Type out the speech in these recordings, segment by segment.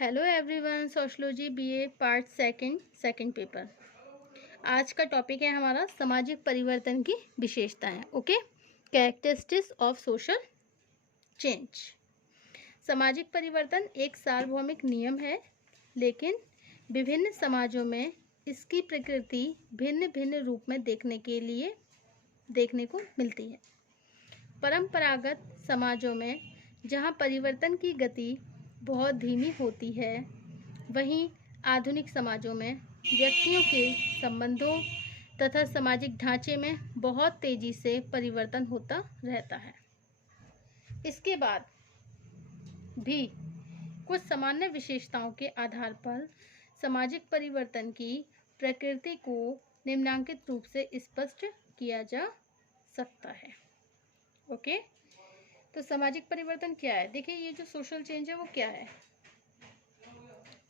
Hello everyone, sociology BA part second paper. आज का topic है हमारा सामाजिक परिवर्तन की विशेषताएं। Okay, characteristics of social change. सामाजिक परिवर्तन एक सार्वभौमिक नियम है, लेकिन विभिन्न समाजों में इसकी प्रकृति भिन्न भिन्न रूप में देखने को मिलती है। परंपरागत समाजों में जहाँ परिवर्तन की गति बहुत धीमी होती है, वहीं आधुनिक समाजों में व्यक्तियों के संबंधों तथा सामाजिक ढांचे में बहुत तेजी से परिवर्तन होता रहता है। इसके बाद भी कुछ सामान्य विशेषताओं के आधार पर सामाजिक परिवर्तन की प्रकृति को निम्नांकित रूप से स्पष्ट किया जा सकता है। ओके, तो सामाजिक परिवर्तन क्या है? देखिए, ये जो सोशल चेंज है वो क्या है?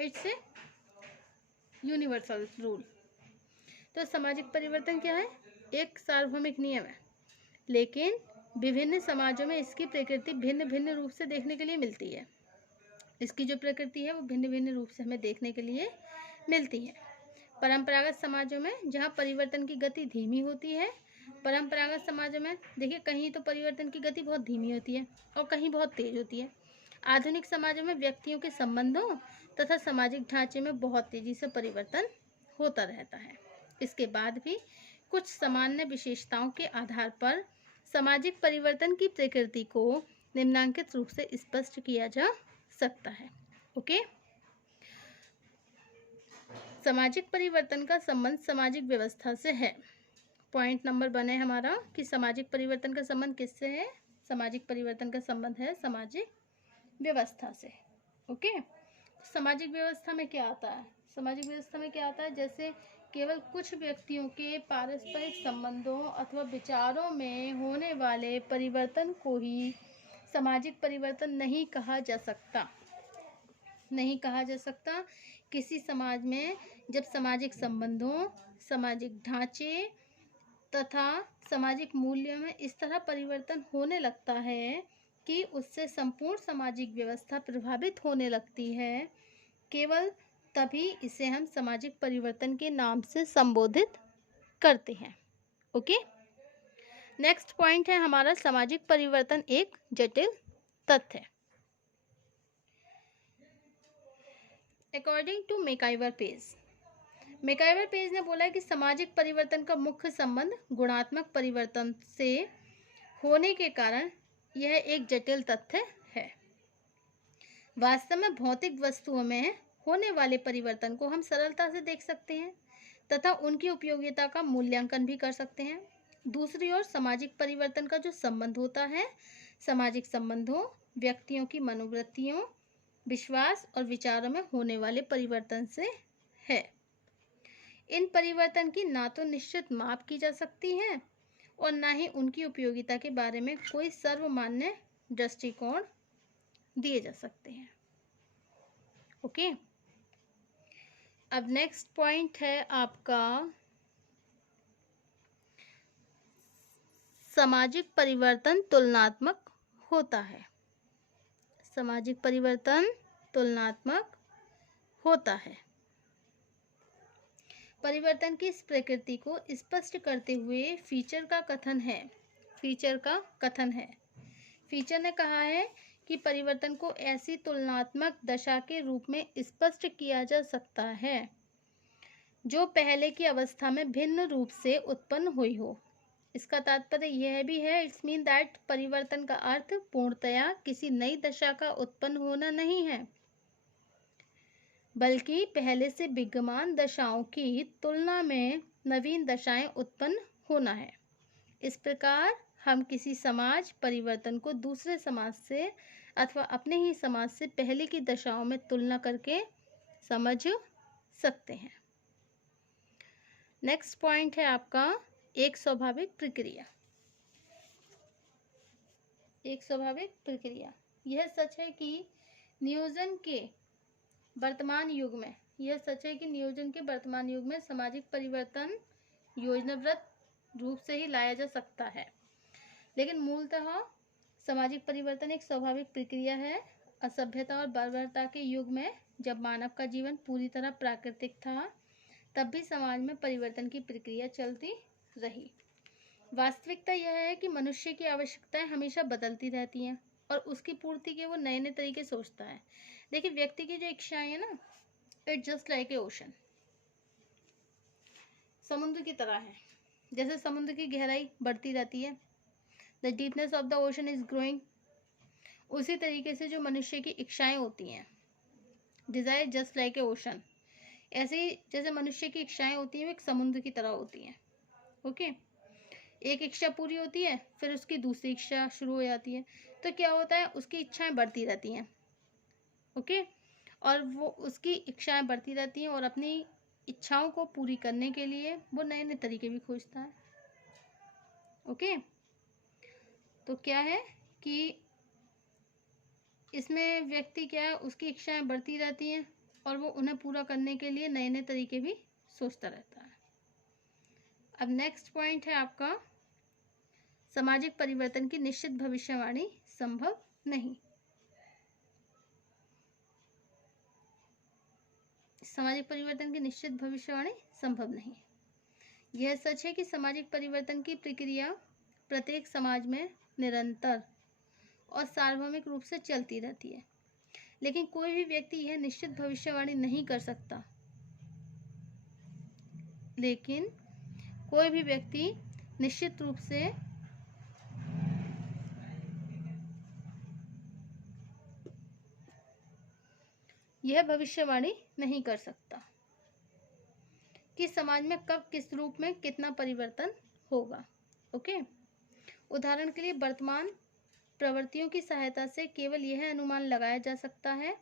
It's a universal rule. तो सामाजिक परिवर्तन क्या है? एक सार्वभौमिक नियम है, लेकिन विभिन्न समाजों में इसकी प्रकृति भिन्न भिन्न रूप से देखने के लिए मिलती है। इसकी जो प्रकृति है वो भिन्न भिन्न रूप से हमें देखने के लिए मिलती है। परंपरागत समाजों में जहाँ परिवर्तन की गति धीमी होती है, परंपरागत समाजों में देखिए कहीं तो परिवर्तन की गति बहुत धीमी होती है और कहीं बहुत तेज होती है। आधुनिक समाजों में व्यक्तियों के संबंधों तथा सामाजिक ढांचे में बहुत तेजी से परिवर्तन होता रहता है। इसके बाद भी कुछ सामान्य विशेषताओं के आधार पर सामाजिक परिवर्तन की प्रकृति को निम्नांकित रूप से स्पष्ट किया जा सकता है। ओके, सामाजिक परिवर्तन का संबंध सामाजिक व्यवस्था से है। पॉइंट नंबर 1 है हमारा कि सामाजिक परिवर्तन का संबंध किससे है? सामाजिक परिवर्तन का संबंध है सामाजिक व्यवस्था से। ओके, सामाजिक व्यवस्था में क्या आता है? सामाजिक व्यवस्था में क्या आता है? जैसे केवल कुछ व्यक्तियों के पारस्परिक संबंधों अथवा विचारों में होने वाले परिवर्तन को ही सामाजिक परिवर्तन नहीं कहा जा सकता। किसी समाज में जब सामाजिक संबंधों, सामाजिक ढांचे तथा सामाजिक मूल्यों में इस तरह परिवर्तन होने लगता है कि उससे संपूर्ण सामाजिक व्यवस्था प्रभावित होने लगती है, केवल तभी इसे हम सामाजिक परिवर्तन के नाम से संबोधित करते हैं। ओके, नेक्स्ट पॉइंट है हमारा सामाजिक परिवर्तन एक जटिल तथ्य है। अकॉर्डिंग टू मैकआइवर पेज ने बोला है कि सामाजिक परिवर्तन का मुख्य संबंध गुणात्मक परिवर्तन से होने के कारण यह एक जटिल तथ्य है। वास्तव में भौतिक वस्तुओं में होने वाले परिवर्तन को हम सरलता से देख सकते हैं तथा उनकी उपयोगिता का मूल्यांकन भी कर सकते हैं। दूसरी ओर सामाजिक परिवर्तन का जो संबंध होता है सामाजिक संबंधों, व्यक्तियों की मनोवृत्तियों, विश्वास और विचारों में होने वाले परिवर्तन से है। इन परिवर्तन की ना तो निश्चित माप की जा सकती है और ना ही उनकी उपयोगिता के बारे में कोई सर्वमान्य दृष्टिकोण दिए जा सकते हैं। ओके, अब नेक्स्ट पॉइंट है आपका सामाजिक परिवर्तन तुलनात्मक होता है। सामाजिक परिवर्तन तुलनात्मक होता है। परिवर्तन की इस प्रकृति को स्पष्ट करते हुए फीचर का कथन है। फीचर ने कहा है कि परिवर्तन को ऐसी तुलनात्मक दशा के रूप में स्पष्ट किया जा सकता है जो पहले की अवस्था में भिन्न रूप से उत्पन्न हुई हो। इसका तात्पर्य यह भी है, इट्स मीन दैट परिवर्तन का अर्थ पूर्णतया किसी नई दशा का उत्पन्न होना नहीं है, बल्कि पहले से विद्यमान दशाओं की तुलना में नवीन दशाएं उत्पन्न होना है। इस प्रकार हम किसी समाज परिवर्तन को दूसरे समाज से अथवा अपने ही समाज से पहले की दशाओं में तुलना करके समझ सकते हैं। नेक्स्ट पॉइंट है आपका एक स्वाभाविक प्रक्रिया। यह सच है कि नियोजन के वर्तमान युग में सामाजिक परिवर्तन योजनाबद्ध रूप से ही लाया जा सकता है, लेकिन मूलतः सामाजिक परिवर्तन एक स्वाभाविक प्रक्रिया है असभ्यता और बर्बरता के युग में जब मानव का जीवन पूरी तरह प्राकृतिक था, तब भी समाज में परिवर्तन की प्रक्रिया चलती रही। वास्तविकता यह है कि मनुष्य की आवश्यकताएं हमेशा बदलती रहती हैं और उसकी पूर्ति के वो नए नए तरीके सोचता है। देखिए, व्यक्ति की जो इच्छाएं हैं ना, it just like a ocean, समुद्र की तरह है। जैसे समुद्र की गहराई बढ़ती रहती है, the deepness of the ocean is growing, उसी तरीके से जो मनुष्य की इच्छाएं होती हैं, desire just like a ocean, ऐसे ही जैसे मनुष्य की इच्छाएं होती हैं वो एक समुद्र की तरह होती हैं। ओके, एक इच्छा पूरी होती है, फिर उसकी दूसरी इच्छा शुरू हो जाती है, तो क्या होता है, उसकी इच्छाएं बढ़ती रहती हैं। ओके, और वो उसकी इच्छाएं बढ़ती रहती हैं और अपनी इच्छाओं को पूरी करने के लिए वो नए नए तरीके भी खोजता है। ओके, तो क्या है कि इसमें व्यक्ति क्या है, उसकी इच्छाएं बढ़ती रहती हैं और वो उन्हें पूरा करने के लिए नए नए तरीके भी सोचता रहता है। अब नेक्स्ट पॉइंट है आपका, सामाजिक परिवर्तन की निश्चित भविष्यवाणी संभव नहीं। सामाजिक परिवर्तन की निश्चित भविष्यवाणी संभव नहीं। यह सच है कि सामाजिक परिवर्तन की प्रक्रिया प्रत्येक समाज में निरंतर और सार्वभौमिक रूप से चलती रहती है, लेकिन कोई भी व्यक्ति यह निश्चित भविष्यवाणी नहीं कर सकता। लेकिन कोई भी व्यक्ति निश्चित रूप से यह भविष्यवाणी नहीं कर सकता कि समाज में कब किस रूप में कितना परिवर्तन होगा। ओके, उदाहरण के लिए वर्तमान प्रवृत्तियों की सहायता से केवल यह अनुमान लगाया जा सकता है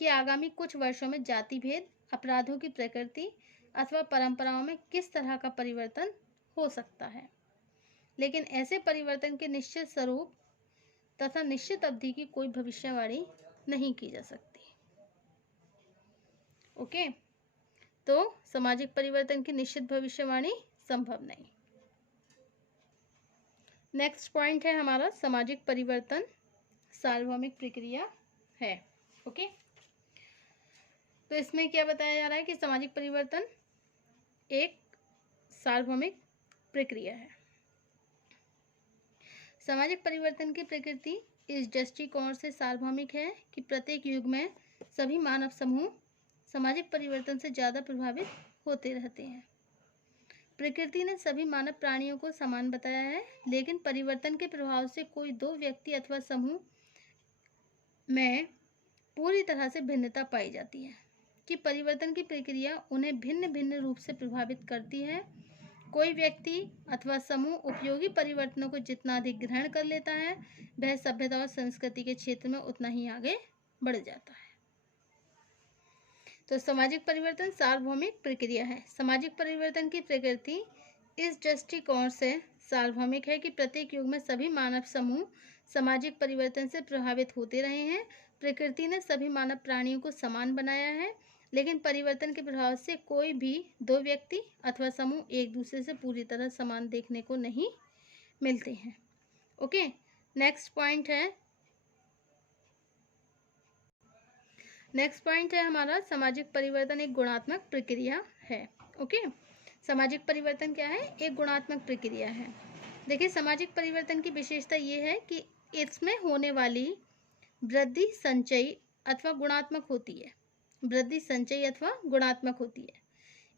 कि आगामी कुछ वर्षों में जाति भेद, अपराधों की प्रकृति अथवा परंपराओं में किस तरह का परिवर्तन हो सकता है, लेकिन ऐसे परिवर्तन के निश्चित स्वरूप तथा निश्चित अवधि की कोई भविष्यवाणी नहीं की जा सकती। ओके, तो सामाजिक परिवर्तन की निश्चित भविष्यवाणी संभव नहीं। नेक्स्ट पॉइंट है हमारा, सामाजिक परिवर्तन सार्वभौमिक प्रक्रिया है। ओके, तो इसमें क्या बताया जा रहा है कि सामाजिक परिवर्तन एक सार्वभौमिक प्रक्रिया है। सामाजिक परिवर्तन की प्रकृति इस दृष्टिकोण से सार्वभौमिक है कि प्रत्येक युग में सभी मानव समूह सामाजिक परिवर्तन से ज़्यादा प्रभावित होते रहते हैं। प्रकृति ने सभी मानव प्राणियों को समान बताया है, लेकिन परिवर्तन के प्रभाव से कोई दो व्यक्ति अथवा समूह में पूरी तरह से भिन्नता पाई जाती है कि परिवर्तन की प्रक्रिया उन्हें भिन्न भिन्न रूप से प्रभावित करती है। कोई व्यक्ति अथवा समूह उपयोगी परिवर्तनों को जितना अधिक ग्रहण कर लेता है, वह सभ्यता और संस्कृति के क्षेत्र में उतना ही आगे बढ़ जाता है। तो सामाजिक परिवर्तन सार्वभौमिक प्रक्रिया है। सामाजिक परिवर्तन की प्रकृति इस दृष्टिकोण से सार्वभौमिक है कि प्रत्येक युग में सभी मानव समूह सामाजिक परिवर्तन से प्रभावित होते रहे हैं। प्रकृति ने सभी मानव प्राणियों को समान बनाया है, लेकिन परिवर्तन के प्रभाव से कोई भी दो व्यक्ति अथवा समूह एक दूसरे से पूरी तरह समान देखने को नहीं मिलते हैं। ओके, नेक्स्ट पॉइंट है हमारा, सामाजिक परिवर्तन एक गुणात्मक प्रक्रिया है। ओके, सामाजिक परिवर्तन क्या है, एक गुणात्मक प्रक्रिया है। देखिए, सामाजिक परिवर्तन की विशेषता ये है कि इसमें होने वाली वृद्धि संचयी अथवा गुणात्मक होती है। वृद्धि संचयी अथवा गुणात्मक होती है।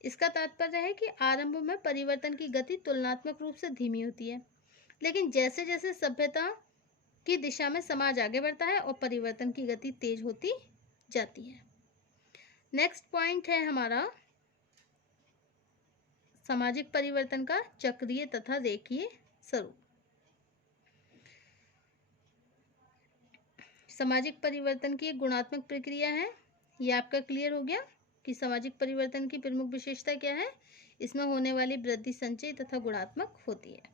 इसका तात्पर्य है कि आरंभ में परिवर्तन की गति तुलनात्मक रूप से धीमी होती है, लेकिन जैसे जैसे सभ्यता की दिशा में समाज आगे बढ़ता है और परिवर्तन की गति तेज होती जाती है। नेक्स्ट पॉइंट है हमारा, सामाजिक परिवर्तन का चक्रीय तथा रेखीय स्वरूप। सामाजिक परिवर्तन की एक गुणात्मक प्रक्रिया है। ये आपका क्लियर हो गया कि सामाजिक परिवर्तन की प्रमुख विशेषता क्या है, इसमें होने वाली वृद्धि संचयी तथा गुणात्मक होती है।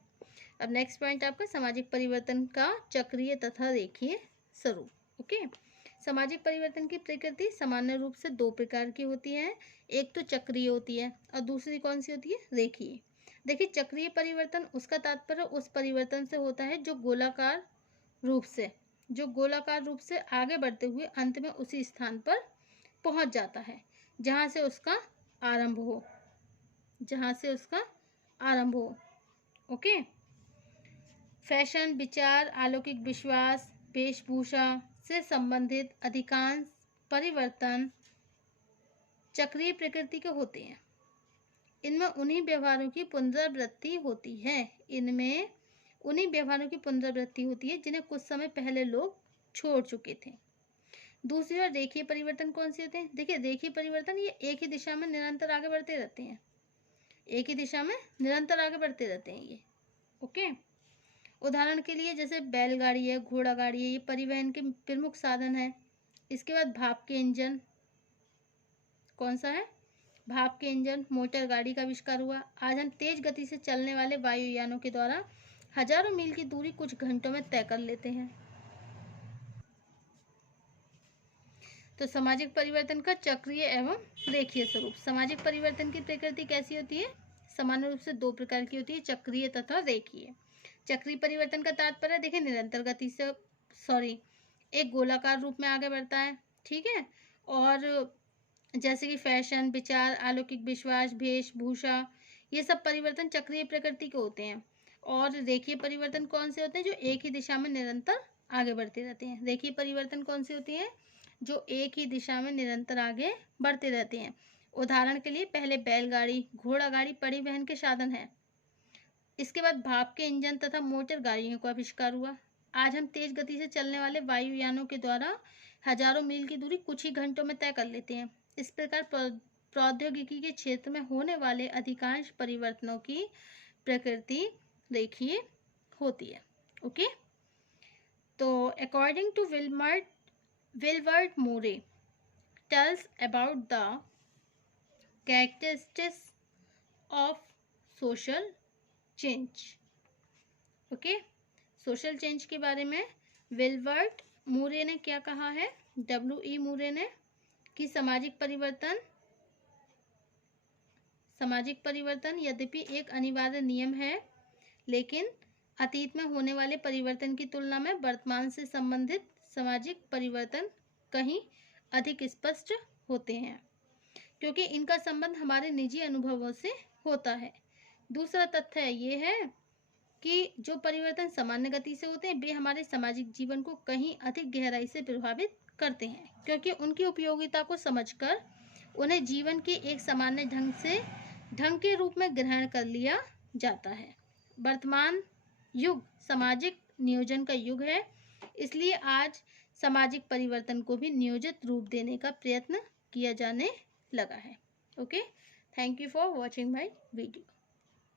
अब नेक्स्ट पॉइंट आपका, सामाजिक परिवर्तन का चक्रीय तथा रेखीय स्वरूप। ओके, सामाजिक परिवर्तन की प्रकृति सामान्य रूप से दो प्रकार की होती है। एक तो चक्रीय होती है और दूसरी कौन सी होती है, रेखीय। देखिए, चक्रीय परिवर्तन उसका तात्पर्य उस परिवर्तन से होता है जो गोलाकार रूप से जो गोलाकार रूप से आगे बढ़ते हुए अंत में उसी स्थान पर पहुंच जाता है जहां से उसका आरंभ हो, जहां से उसका आरंभ हो। ओके। फैशन, विचार, अलौकिक विश्वास, वेशभूषा से संबंधित अधिकांश परिवर्तन चक्रीय प्रकृति के होते हैं। इनमें उन्हीं व्यवहारों की पुनरावृत्ति होती है, इनमें उन्हीं व्यवहारों की पुनरावृत्ति होती है जिन्हें कुछ समय पहले लोग छोड़ चुके थे। दूसरी ओर रेखीय परिवर्तन कौन से होते हैं? देखिए, रेखीय परिवर्तन ये एक ही दिशा में निरंतर आगे बढ़ते रहते हैं, एक ही दिशा में निरंतर आगे बढ़ते रहते हैं ये। ओके। उदाहरण के लिए जैसे बैलगाड़ी है, घोड़ा गाड़ी है, ये परिवहन के प्रमुख साधन है। इसके बाद भाप के इंजन, कौन सा है? भाप के इंजन, मोटर गाड़ी का आविष्कार हुआ। आज हम तेज गति से चलने वाले वायुयानों के द्वारा हजारों मील की दूरी कुछ घंटों में तय कर लेते हैं। तो सामाजिक परिवर्तन का चक्रीय एवं रेखीय स्वरूप। सामाजिक परिवर्तन की प्रकृति कैसी होती है? सामान्य रूप से दो प्रकार की होती है, चक्रीय तथा रेखीय। चक्रीय परिवर्तन का तात्पर्य देखिए निरंतर गति से एक गोलाकार रूप में आगे बढ़ता है, ठीक है। और जैसे कि फैशन, विचार, अलौकिक विश्वास, वेशभूषा, ये सब परिवर्तन चक्रीय प्रकृति के होते हैं। और रेखीय परिवर्तन कौन से होते हैं? जो एक ही दिशा में निरंतर आगे बढ़ते रहते हैं। रेखीय परिवर्तन कौन से होती हैं? जो एक ही दिशा में निरंतर आगे बढ़ते रहते हैं। उदाहरण के लिए पहले बैलगाड़ी, घोड़ा गाड़ी परिवहन के साधन है। इसके बाद भाप के इंजन तथा मोटर गाड़ियों का आविष्कार हुआ। आज हम तेज गति से चलने वाले वायुयानों के द्वारा हजारों मील की दूरी कुछ ही घंटों में तय कर लेते हैं। इस प्रकार प्रौद्योगिकी के क्षेत्र में होने वाले अधिकांश परिवर्तनों की प्रकृति रेखीय होती है। ओके। तो according to Wilbert Moore tells about the characteristics of social change. Okay. Social change के बारे में विल्बर्ट मूरे ने क्या कहा है? W.E. मूरे ने कि सामाजिक परिवर्तन यद्यपि एक अनिवार्य नियम है, लेकिन अतीत में होने वाले परिवर्तन की तुलना में वर्तमान से संबंधित सामाजिक परिवर्तन कहीं अधिक स्पष्ट होते हैं, क्योंकि इनका संबंध हमारे निजी अनुभवों से होता है। दूसरा तथ्य ये है कि जो परिवर्तन सामान्य गति से होते हैं वे हमारे सामाजिक जीवन को कहीं अधिक गहराई से प्रभावित करते हैं, क्योंकि उनकी उपयोगिता को समझकर उन्हें जीवन के एक सामान्य ढंग के रूप में ग्रहण कर लिया जाता है। वर्तमान युग सामाजिक नियोजन का युग है, इसलिए आज सामाजिक परिवर्तन को भी नियोजित रूप देने का प्रयत्न किया जाने लगा है। Okay, thank you for watching my video.